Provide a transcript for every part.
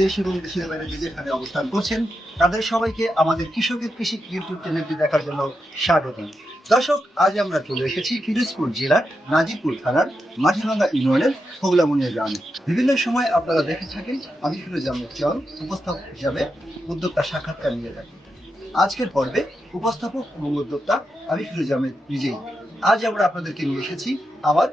দেশ এবং দেশের বাইরে যেখানে অবস্থান করছেন, তাদের সবাইকে আমাদের কৃষকের কৃষি ইউটিউব চ্যানেলটি দেখার জন্য স্বাগত দর্শক, আজ আমরা চলে এসেছি জেলার নাজিপুর থানার ইউনিয়নের হোগলামুনিয়া গ্রামে। বিভিন্ন সময় আপনারা দেখে থাকেন, আমি ফিরোজ আহমেদ চল, উপস্থাপক হিসাবে উদ্যোক্তা সাক্ষাৎকার নিয়ে থাকি। আজকের পর্বে উপস্থাপক এবং উদ্যোক্তা আমি ফিরোজ আহমেদ নিজেই। আজ আমরা আপনাদেরকে নিয়ে এসেছি আমার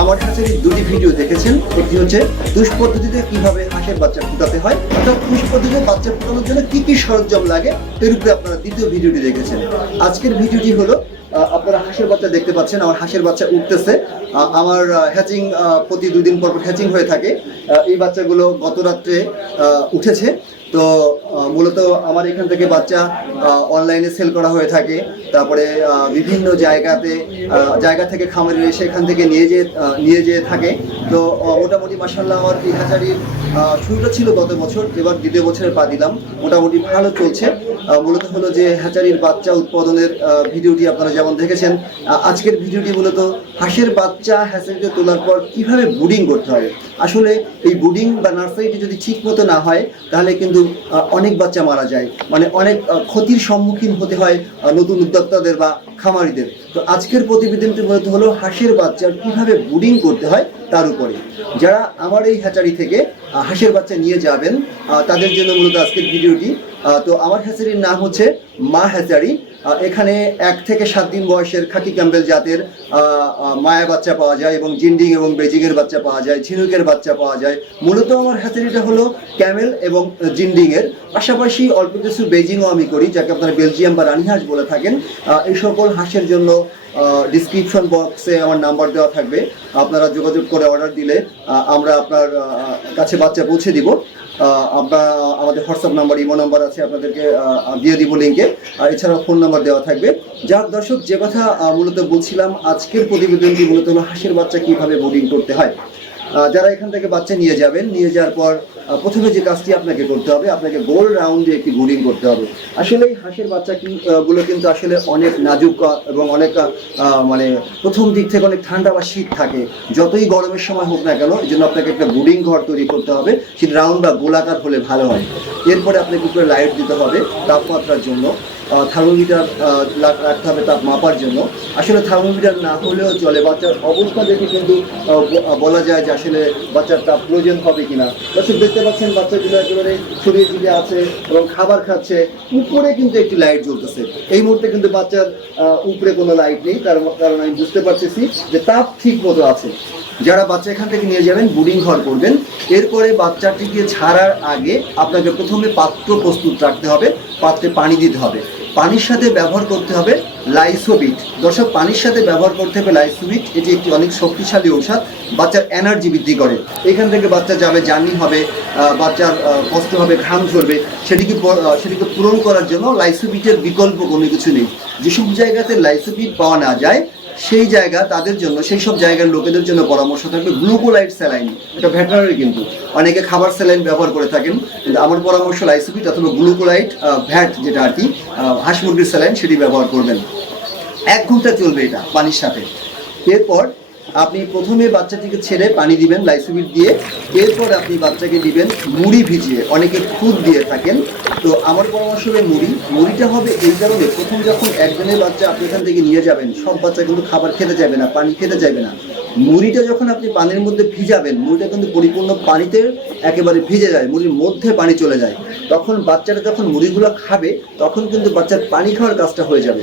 আমার কাছে দুটি ভিডিও দেখেছেন, একটি হচ্ছে দুষ পদ্ধতিতে কীভাবে হাঁসের বাচ্চা ফুটাতে হয়, অর্থাৎ দুষ পদ্ধতিতে বাচ্চা ফুটানোর জন্য কি কি সরঞ্জাম লাগে, এর উপরে আপনারা দ্বিতীয় ভিডিওটি দেখেছেন। আজকের ভিডিওটি হলো আপনারা হাঁসের বাচ্চা দেখতে পাচ্ছেন, আমার হাঁসের বাচ্চা উঠতেছে। আমার হ্যাচিং প্রতি দুদিন পর হ্যাচিং হয়ে থাকে। এই বাচ্চাগুলো গত রাত্রে উঠেছে। তো মূলত আমার এখান থেকে বাচ্চা অনলাইনে সেল করা হয়ে থাকে। তারপরে বিভিন্ন জায়গাতে জায়গা থেকে খামারে এসে এখান থেকে নিয়ে যেয়ে নিয়ে যেয়ে থাকে। তো মোটামুটি মাসাল্লাহ আমার এই হাজারির শুরুটা ছিল গত বছর, এবার দ্বিতীয় বছরে পা দিলাম। মোটামুটি ভালো চলছে। মূলত হলো যে হ্যাচারির বাচ্চা উৎপাদনের ভিডিওটি আপনারা যেমন দেখেছেন আজকের ভিডিওটি মূলত হাঁসের বাচ্চা হ্যাচারিতে তোলার পর কীভাবে বুডিং করতে হবে? আসলে এই বুডিং বা নার্সারিটি যদি ঠিক মতো না হয়, তাহলে কিন্তু অনেক বাচ্চা মারা যায়। মানে অনেক ক্ষতির সম্মুখীন হতে হয় নতুন উদ্যোক্তাদের বা খামারিদের। তো আজকের প্রতিবেদনটি মূলত হলো হাঁসের বাচ্চার কীভাবে বুডিং করতে হয়, তার উপরে। যারা আমার এই হ্যাচারি থেকে হাঁসের বাচ্চা নিয়ে যাবেন তাদের জন্য মূলত আজকের ভিডিওটি। তো আমার হ্যাচারির নাম হচ্ছে মা হ্যাচারি। এখানে এক থেকে সাত দিন বয়সের খাকি ক্যাম্বেল জাতের মায়া বাচ্চা পাওয়া যায় এবং জিন্ডিং এবং বেজিংয়ের বাচ্চা পাওয়া যায়, ঝিনুকের বাচ্চা পাওয়া যায়। মূলত আমার হ্যাচারিটা হলো ক্যামেল এবং জিন্ডিংয়ের। পাশাপাশি অল্প কিছু বেজিংও আমি করি, যাকে আপনারা বেলজিয়াম বা রানিহাঁস বলে থাকেন। এই সকল হাঁসের জন্য ডিসক্রিপশন বক্সে আমার নাম্বার দেওয়া থাকবে। আপনারা যোগাযোগ করে অর্ডার দিলে আমরা আপনার কাছে বাচ্চা পৌঁছে দিব। আমরা, আমাদের হোয়াটসঅ্যাপ নাম্বার ইমো নাম্বার আছে, আপনাদেরকে দিয়ে দিব লিঙ্কে আর এছাড়াও ফোন নাম্বার দেওয়া থাকবে। যার দর্শক, যে কথা মূলত বলছিলাম, আজকের প্রতিবেদনটি মূলত হলো হাঁসের বাচ্চা কীভাবে বোর্ডিং করতে হয়। যারা এখান থেকে বাচ্চা নিয়ে যাবেন, নিয়ে যাওয়ার পর প্রথমে যে কাজটি আপনাকে করতে হবে, আপনাকে গোল রাউন্ডে একটি বোর্ডিং করতে হবে। আসলে এই হাঁসের বাচ্চা গুলো কিন্তু আসলে অনেক নাজুক এবং অনেক মানে প্রথম দিক থেকে অনেক ঠান্ডা বা শীত থাকে। যতই গরমের সময় হোক না কেন, এই জন্য আপনাকে একটা বোর্ডিং ঘর তৈরি করতে হবে। সেটা রাউন্ড বা গোলাকার হলে ভালো হয়। এরপরে আপনাকে উপরে লাইট দিতে হবে, তাপমাত্রার জন্য। থার্মোমিটার রাখতে হবে তাপ মাপার জন্য। আসলে থার্মোমিটার না হলেও চলে, বাচ্চার অবস্থা দেখে কিন্তু বলা যায় যে আসলে বাচ্চার তাপ প্রয়োজন হবে কিনা। দর্শক, দেখতে পাচ্ছেন বাচ্চাগুলো একেবারে ছড়িয়ে ছিটিয়ে আছে এবং খাবার খাচ্ছে। উপরে কিন্তু একটি লাইট জ্বলতেছে। এই মুহূর্তে কিন্তু বাচ্চার উপরে কোনো লাইট নেই। তার কারণ আমি বুঝতে পারতেছি যে তাপ ঠিক মতো আছে। যারা বাচ্চা এখান থেকে নিয়ে যাবেন বুডিং ঘর করবেন। এরপরে বাচ্চাটিকে ছাড়ার আগে আপনাকে প্রথমে পাত্র প্রস্তুত রাখতে হবে, পাত্রে পানি দিতে হবে। পানির সাথে ব্যবহার করতে হবে লাইসোবিট। দর্শক, পানির সাথে ব্যবহার করতে হবে লাইসোবিট। এটি একটি অনেক শক্তিশালী ঔষধ, বাচ্চার এনার্জি বৃদ্ধি করে। এখান থেকে বাচ্চা যাবে, জার্নি হবে বাচ্চার কষ্ট হবে, ঘাম ঝরবে, সেটিকে সেটিকে পূরণ করার জন্য লাইসোবিটের বিকল্প কোনো কিছু নেই। যেসব জায়গাতে লাইসোবিট পাওয়া না যায় সেই জায়গা তাদের জন্য, সেই সব জায়গার লোকেদের জন্য পরামর্শ থাকবে। গ্লুকোলাইট স্যালাইন, এটা ভ্যাটেনারি কিন্তু। অনেকে খাবার স্যালাইন ব্যবহার করে থাকেন, কিন্তু আমার পরামর্শ লাইসিপিট অথবা গ্লুকোলাইট ভ্যাট যেটা আর কি হাঁস মুরগির স্যালাইন, সেটি ব্যবহার করবেন। এক ঘণ্টা চলবে এটা পানির সাথে। এরপর আপনি প্রথমে বাচ্চাটিকে ছেড়ে পানি দিবেন লাইসোবিট দিয়ে, এরপর আপনি বাচ্চাকে দিবেন মুড়ি ভিজিয়ে। অনেকে খুদ দিয়ে থাকেন। তো আমার পরামর্শ হবে মুড়ি। মুড়িটা হবে এই কারণে প্রথম যখন একজনের বাচ্চা আপনি এখান থেকে নিয়ে যাবেন, সব বাচ্চা কিন্তু খাবার খেতে যাবে না, পানি খেতে যাবে না। মুড়িটা যখন আপনি পানির মধ্যে ভিজাবেন, মুড়িটা কিন্তু পরিপূর্ণ পানিতে একেবারে ভিজে যায়, মুড়ির মধ্যে পানি চলে যায়। তখন বাচ্চাটা যখন মুড়িগুলো খাবে, তখন কিন্তু বাচ্চার পানি খাওয়ার কাজটা হয়ে যাবে।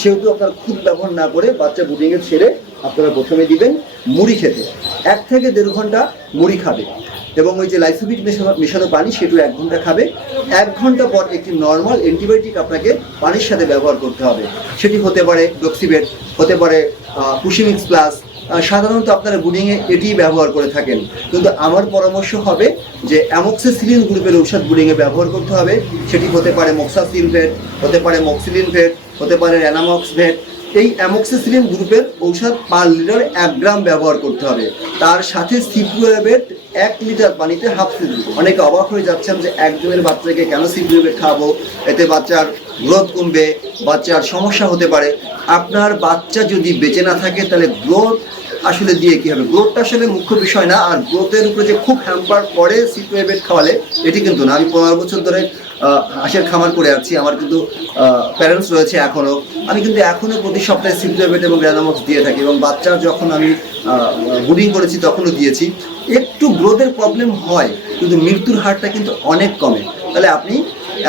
সেহেতু আপনার খুব ব্যবহার না করে বাচ্চা বুডিংয়ে ছেড়ে আপনারা প্রথমে দিবেন মুড়ি খেতে। এক থেকে দেড় ঘণ্টা মুড়ি খাবে এবং ওই যে লাইসোবিট মেশানো পানি সেটু এক ঘণ্টা খাবে। এক ঘণ্টা পর একটি নর্মাল অ্যান্টিবায়োটিক আপনাকে পানির সাথে ব্যবহার করতে হবে। সেটি হতে পারে ডক্সিবেট, হতে পারে পুশিমিক্স প্লাস সাধারণত আপনারা বুডিংয়ে এটি ব্যবহার করে থাকেন। কিন্তু আমার পরামর্শ হবে যে অ্যামক্সিসিলিন গ্রুপের ঔষধ বুডিংয়ে ব্যবহার করতে হবে। সেটি হতে পারে মক্সাসিল ভেট, হতে পারে মক্সিলিন ভেট, হতে পারে অ্যানামক্স ভেট এই অ্যামক্সিসিলিন গ্রুপের ঔষধ পার লিটার এক গ্রাম ব্যবহার করতে হবে। তার সাথে সিপ্রোয়েবেট এক লিটার পানিতে হাফ সিদ্ধ অনেকে অবাক হয়ে যাচ্ছেন যে একজনের বাচ্চাকে কেন সিপ্রিওভেট খাব এতে বাচ্চার গ্রোথ কমবে, বাচ্চার সমস্যা হতে পারে। আপনার বাচ্চা যদি বেঁচে না থাকে, তাহলে গ্রোথ আসলে দিয়ে কী হবে? গ্রোথটা আসলে মুখ্য বিষয় না। আর গ্রোথের উপরে যে খুব হ্যাম্পার করে সিপ্রিওভেট খাওয়ালে, এটি কিন্তু না। আমি পনেরো বছর ধরে হাঁসের খামার করে আছি। আমার কিন্তু প্যারেন্টস রয়েছে এখনও আমি কিন্তু এখনও প্রতি সপ্তাহে সিপ্রিওভেট এবং র্যানামক্স দিয়ে থাকি এবং বাচ্চা যখন আমি বুডিং করেছি তখনও দিয়েছি। একটু গ্রোথের প্রবলেম হয়, কিন্তু মৃত্যুর হারটা কিন্তু অনেক কমে। তাহলে আপনি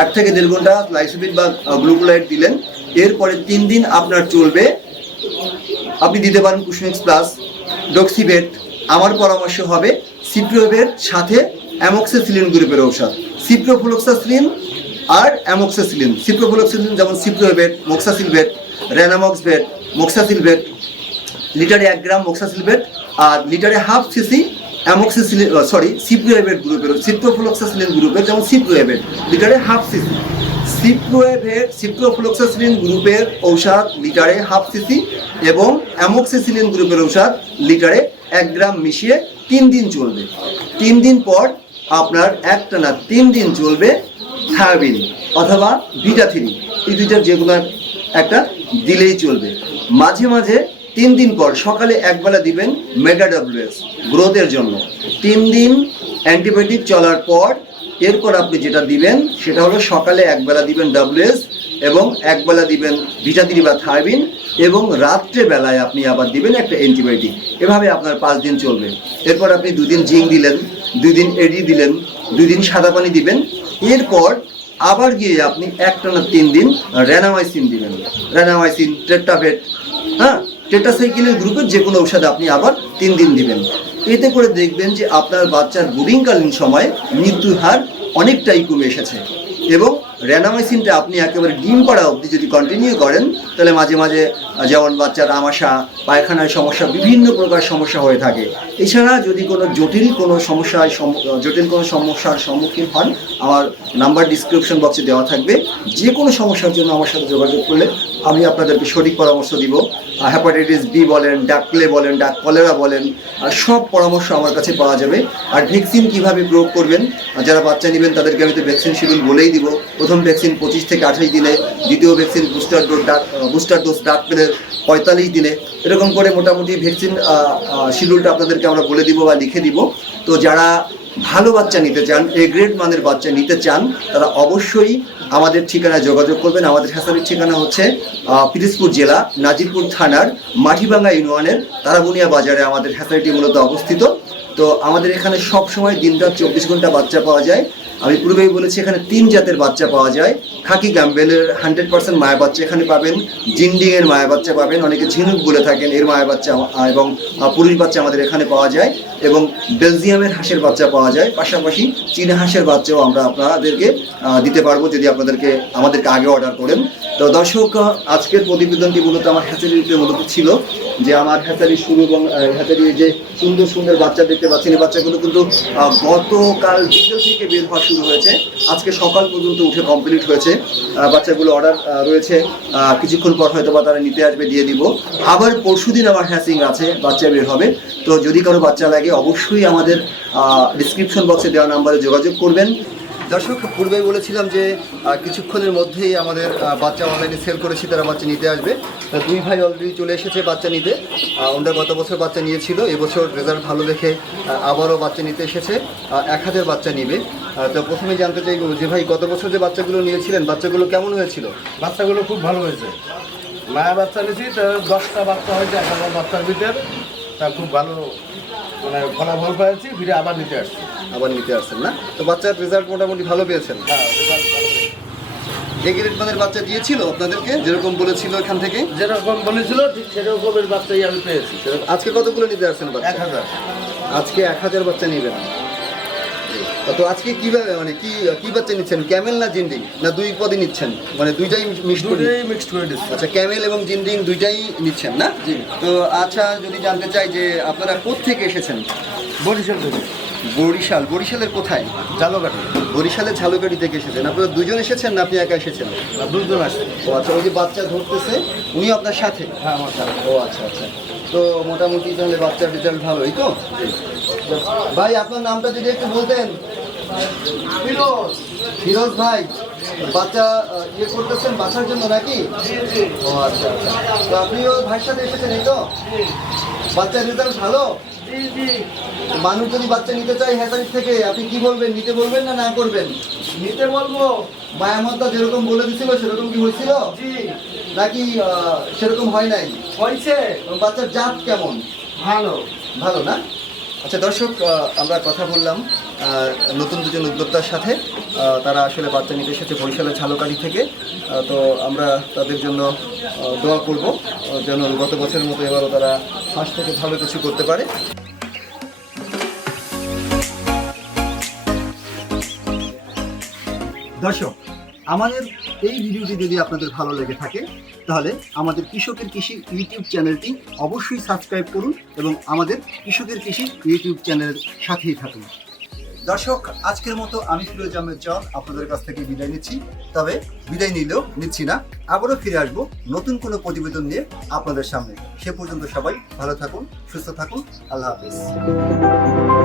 এক থেকে দেড় ঘণ্টা লাইসোবিট বা গ্লুকোলাইট দিলেন, এরপরে তিন দিন আপনার চলবে। আপনি দিতে পারেন কুশমিক্স প্লাস ডক্সিবেট আমার পরামর্শ হবে সিপ্রোভেট সাথে অ্যামোক্সেসিলিন গ্রুপের ঔষধ। সিপ্রোফ্লোক্সাসিলিন আর অ্যামোক্সেসিলিন। সিপ্রোফ্লোক্সাসিলিন যেমন সিপ্রোভেট, মোক্সাসিলভেট, রেনামক্সভেট, মোক্সাসিলভেট, লিটারে এক গ্রাম মোক্সাসিলভেট আর লিটারে হাফ সিসি অ্যামোক্সিসিলিন সরি সিপ্রোয়েভেট গ্রুপের সিপ্রোফ্লোক্সাসিলিন গ্রুপের যেমন সিপ্রোয়েভেট লিটারে হাফ সিসি। সিপ্রোয়েভেট সিপ্রোফ্লোক্সাসিলিন গ্রুপের ঔষধ লিটারে হাফ সিসি এবং অ্যামোক্সিসিলিন গ্রুপের ঔষধ লিটারে এক গ্রাম মিশিয়ে তিন দিন চলবে। তিন দিন পর আপনার একটানা তিন দিন চলবে থায়াবিন অথবা বিটা এই দুইটার যে কোনো একটা দিলেই চলবে। মাঝে মাঝে তিন দিন পর সকালে একবেলা দিবেন মেগা ডাব্লিউএস গ্রোথের জন্য। তিন দিন অ্যান্টিবায়োটিক চলার পর এরপর আপনি যেটা দিবেন সেটা হলো সকালে একবেলা দিবেন ডাব্লিউএস এবং একবেলা দিবেন ভিটাদিন বা থাইবিন এবং রাত্রে বেলায় আপনি আবার দিবেন একটা অ্যান্টিবায়োটিক। এভাবে আপনার পাঁচ দিন চলবে। এরপর আপনি দুদিন জিঙ্ক দিলেন দুই দিন এডি দিলেন দুই দিন সাদা পানি দিবেন। এরপর আবার গিয়ে আপনি একটানা তিন দিন র্যানামাইসিন দিবেন। র্যানামাইসিন ট্রেটাভেট হ্যাঁ? টেটাসাইকেলের গ্রুপের যে কোনো ঔষধ আপনি আবার তিন দিন দিবেন। এতে করে দেখবেন যে আপনার বাচ্চার বুডিংকালীন সময়ে মৃত্যুর হার অনেকটাই কমে এসেছে এবং র্যানামাইসিনটা আপনি একেবারে ডিম করা অবধি যদি কন্টিনিউ করেন, তাহলে মাঝে মাঝে যেমন বাচ্চার আমাশা পায়খানায় সমস্যা, বিভিন্ন প্রকার সমস্যা হয়ে থাকে। এছাড়া যদি কোনো জটিল কোনো সমস্যায় জটিল কোনো সমস্যার সম্মুখীন হন, আমার নাম্বার ডিসক্রিপশন বক্সে দেওয়া থাকবে। যে কোনো সমস্যার জন্য আমার সাথে যোগাযোগ করলে আমি আপনাদেরকে সঠিক পরামর্শ দিব। হ্যাপাটাইটিস বি বলেন, ডাক প্লে বলেন, ডাক কলেরা বলেন আর সব পরামর্শ আমার কাছে পাওয়া যাবে। আর ভ্যাকসিন কীভাবে প্রয়োগ করবেন যারা বাচ্চা নেবেন তাদেরকে আমি তো ভ্যাকসিন শিডিউল বলেই দিব। প্রথম ভ্যাকসিন পঁচিশ থেকে আঠাশ দিনে, দ্বিতীয় vaccine booster dose duck booster dose duck প্লের পঁয়তাল্লিশ দিনে। এরকম করে মোটামুটি ভ্যাকসিন শিডিউলটা আপনাদেরকে আমরা বলে দিব বা লিখে দিব। তো যারা ভালো বাচ্চা নিতে চান এ গ্রেড মানের বাচ্চা নিতে চান, তারা অবশ্যই আমাদের ঠিকানায় যোগাযোগ করবেন। আমাদের হ্যাসারির ঠিকানা হচ্ছে পিরিজপুর জেলা, নাজিরপুর থানার মাটিভাঙ্গা ইউনিয়নের তারাবুনিয়া বাজারে আমাদের হ্যাসারিটি মূলত অবস্থিত। তো আমাদের এখানে সব সময় দিনরাত চব্বিশ ঘণ্টা বাচ্চা পাওয়া যায়। আমি পূর্বেই বলেছি, এখানে তিন জাতের বাচ্চা পাওয়া যায়। খাকি গ্যাম্বেলের হান্ড্রেড পার্সেন্ট মায়া বাচ্চা এখানে পাবেন জিন্ডিং এর মায়া বাচ্চা পাবেন, অনেকে ঝিনুক বলে থাকেন, এর মায়া বাচ্চা এবং পুরুষ বাচ্চা আমাদের এখানে পাওয়া যায়, এবং বেলজিয়ামের হাঁসের বাচ্চা পাওয়া যায়। পাশাপাশি চীনা হাঁসের বাচ্চাও আমরা আপনাদেরকে দিতে পারব যদি আপনাদেরকে, আমাদেরকে আগে অর্ডার করেন। তো দর্শক, আজকের প্রতিবেদনটি মূলত আমার হ্যাচারিতে মূলত ছিল যে আমার হ্যাচারি শুরু এবং হ্যাচারির যে সুন্দর সুন্দর বাচ্চা দেখতে পাচ্ছেন, এই বাচ্চাগুলো কিন্তু গতকাল বিকেল থেকে বের হওয়া শুরু হয়েছে। আজকে সকাল পর্যন্ত উঠে কমপ্লিট হয়েছে। বাচ্চাগুলো অর্ডার রয়েছে। কিছুক্ষণ পর হয়তো বা তারা নিতে আসবে, দিয়ে দিব। আবার পরশুদিন আমার হ্যাচিং আছে, বাচ্চা বের হবে। তো যদি কারও বাচ্চা লাগে, অবশ্যই আমাদের ডিসক্রিপশন বক্সে দেওয়া নাম্বারে যোগাযোগ করবেন। দর্শক, পূর্বেই বলেছিলাম যে কিছুক্ষণের মধ্যেই আমাদের বাচ্চা অনলাইনে সেল করেছি, তারা বাচ্চা নিতে আসবে। দুই ভাই অলরেডি চলে এসেছে বাচ্চা নিতে। ওনারা গত বছর বাচ্চা নিয়েছিল, এবছর রেজাল্ট ভালো দেখে আবারও বাচ্চা নিতে এসেছে এক হাজার বাচ্চা নিবে। তো প্রথমে জানতে চাইব যে ভাই, গত বছর যে বাচ্চাগুলো নিয়েছিলেন, বাচ্চাগুলো কেমন হয়েছিল? বাচ্চাগুলো খুব ভালো হয়েছে। মায়া বাচ্চা নিয়েছি দশটা বাচ্চা হয়েছে, এক হাজার বাচ্চার ভিতরে। তা খুব ভালো মানে ফলাফল পেয়েছি, ফিরে আবার নিতে আসছি। আবার নিতে আসছেন না? তো বাচ্চার রেজাল্ট মোটামুটি ভালো পেয়েছেন। হ্যাঁ এ গ্রেড মানের বাচ্চা দিয়েছিল আপনাদেরকে? যেরকম বলেছিল এখান থেকে? যেরকম বলেছিল ঠিক সেরকমের বাচ্চাই আমি পেয়েছি। আজকে কতগুলো নিতে আসছেন বাচ্চা? এক হাজার। আজকে এক হাজার বাচ্চা নেবেন। তো আজকে কীভাবে মানে কি কি বাচ্চা নিচ্ছেন? ক্যামেল না জিন্ডিং? না দুই পদে নিচ্ছেন? মানে দুইটাই মিক্সড দুটোই মিক্সড করে দিচ্ছি। আচ্ছা ক্যামেল এবং জিন্ডিং দুইটাই নিচ্ছেন না? জি। তো আচ্ছা যদি জানতে চাই যে আপনারা কোত্থেকে এসেছেন? বরিশাল থেকে। বরিশাল বরিশালের কোথায়? জালকাঠি বরিশালের ঝালুকাঠি থেকে এসেছেন। আপনারা দুজন এসেছেন না আপনি একা এসেছেন? দুজন আসছে। ও আচ্ছা ওই যে বাচ্চা ধরতেছে উনি আপনার সাথে? হ্যাঁ আমার সাথে। ও আচ্ছা আচ্ছা। তো মোটামুটি তাহলে বাচ্চার রেজাল্ট ভালোই তো? ভাই আপনার নামটা যদি একটু বলতেন। ফিরোজ। ফিরোজ ভাই বাচ্চা ইয়ে করতেছেন বাসার জন্য নাকি? জি জি। ও আচ্ছা আচ্ছা। তো আপনিও ভাইয়ের সাথে এসেছেন এই তো? বাচ্চার রেজাল্ট ভালো? জি জি। মানুষ যদি বাচ্চা নিতে চায় হ্যাঁ থেকে আপনি কি বলবেন? নিতে বলবেন না না করবেন? নিতে বলব। মায়ামতা যেরকম বলে দিছিল সেরকম কি হয়েছিল? নাকি সেরকম হয় নাই? হয়েছে। বাচ্চার জাত কেমন? ভালো। ভালো না? আচ্ছা দর্শক আমরা কথা বললাম নতুন দুজন উদ্যোক্তার সাথে। তারা আসলে বাচ্চা নিতে এসেছে বরিশালের ঝালকাঠি থেকে। তো আমরা তাদের জন্য দোয়া করব যেন গত বছরের মতো এবারও তারা হাঁস থেকে ভালো কিছু করতে পারে। দর্শক, আমাদের এই ভিডিওটি যদি আপনাদের ভালো লেগে থাকে তাহলে আমাদের কৃষকের কৃষি ইউটিউব চ্যানেলটি অবশ্যই সাবস্ক্রাইব করুন এবং আমাদের কৃষকের কৃষি ইউটিউব চ্যানেলের সাথেই থাকুন। দর্শক, আজকের মতো আমি ফিরোজ আহমেদ জন আপনাদের কাছ থেকে বিদায় নিচ্ছি। তবে বিদায় নিলেও নিচ্ছি না, আবারও ফিরে আসব নতুন কোনো প্রতিবেদন নিয়ে আপনাদের সামনে। সে পর্যন্ত সবাই ভালো থাকুন, সুস্থ থাকুন, আল্লাহ হাফিজ।